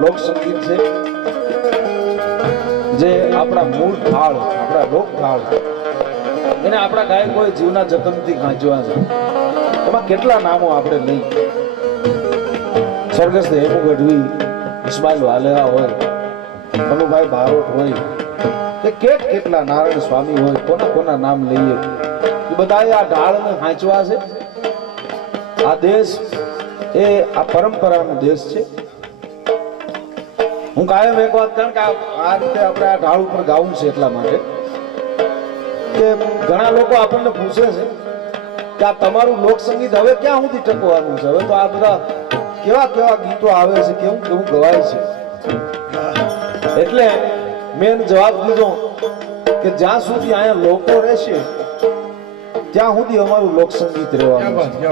લોક સંગીત છે જે આપણા મૂળ ઢાળ, આપણા લોક ઢાળ, એને આપણા ગાયકોએ જીવના જતનથી ગાંજવા છે. એમાં કેટલા નામો આપણે લઈ, સ્વર્ગસ્થ હેમુ ગઢવી, ઇસ્માઇલ વાલેરા હોય, કનુભાઈ બારોટ હોય, કે કેટલા નારાયણ સ્વામી હોય, કોના કોના નામ લઈએ. એ બધાએ આ ઢાળને હાંચવા છે. આ દેશ એ આ પરંપરાનો દેશ છે. હું કાયમ એક વાત કહું કે આ રીતે આપણે આ ઢાળ ઉપર ગાવું છે એટલા માટે કે ઘણા લોકો આપણને પૂછે છે કે આ તમારું લોકસંગીત હવે ક્યાં સુધી ટકવાનું છે? હવે તો આ બધા કેવા કેવા ગીતો આવે છે, કેવું કેવું ગવાય છે. એટલે મેં જવાબ દીધો કે જ્યાં સુધી અહીંયા લોકો રહેશે ત્યાં સુધી અમારું લોકસંગીત રહેવાનું છે.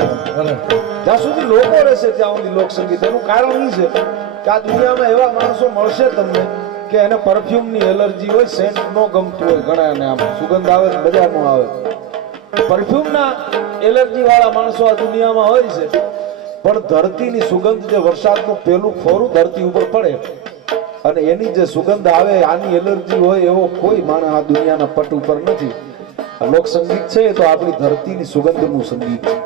જ્યાં સુધી લોકો રહેશે ત્યાં સુધી લોકસંગીત. એનું કારણ એ છે કે આ દુનિયામાં એવા માણસો મળશે તમને કે એને પરફ્યુમની એલર્જી હોય, સેન્ટ નો ગમતું હોય, ઘણાને આમ સુગંધ આવે બજારમાં આવે. પરફ્યુમના એલર્જી વાળા માણસો આ દુનિયામાં હોય છે, પણ ધરતીની સુગંધ જે વરસાદનું પેલું ફોરું ધરતી ઉપર પડે અને એની જે સુગંધ આવે, આની એલર્જી હોય એવો કોઈ માણસ આ દુનિયાના પટ ઉપર નથી. આ લોક સંગીત છે તો આપણી ધરતીની સુગંધનું સંગીત છે.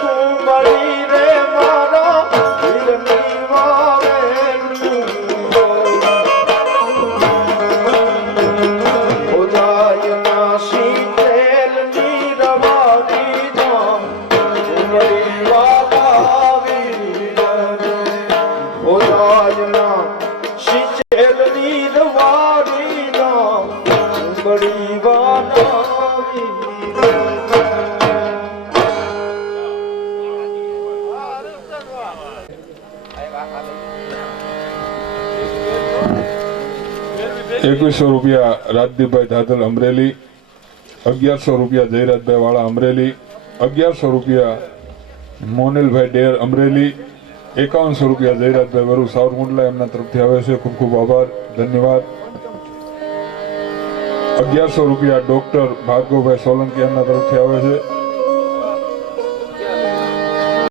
કુંબળી રે મારા વીરની વાવેલું ખોદાયના શીતેલની રવારી ધામ કુંબળી વાલા વીર ખોદાયના શીતેલની રવારી ધામ કુંબળી વાલા ₹2100 રાજદીપભાઈ ધાધલ અમરેલી, ₹1100 જયરાજભાઈ વાળા અમરેલી, ₹1100 મોનિલભાઈ ડેર અમરેલી, ₹5100 જયરાજભાઈ વરુ સાવરકુંડલા એમના તરફથી આવે છે. ખૂબ ખૂબ આભાર, ધન્યવાદ. ₹1100 ડોક્ટર ભાર્ગવભાઈ સોલંકી એમના તરફથી આવે છે.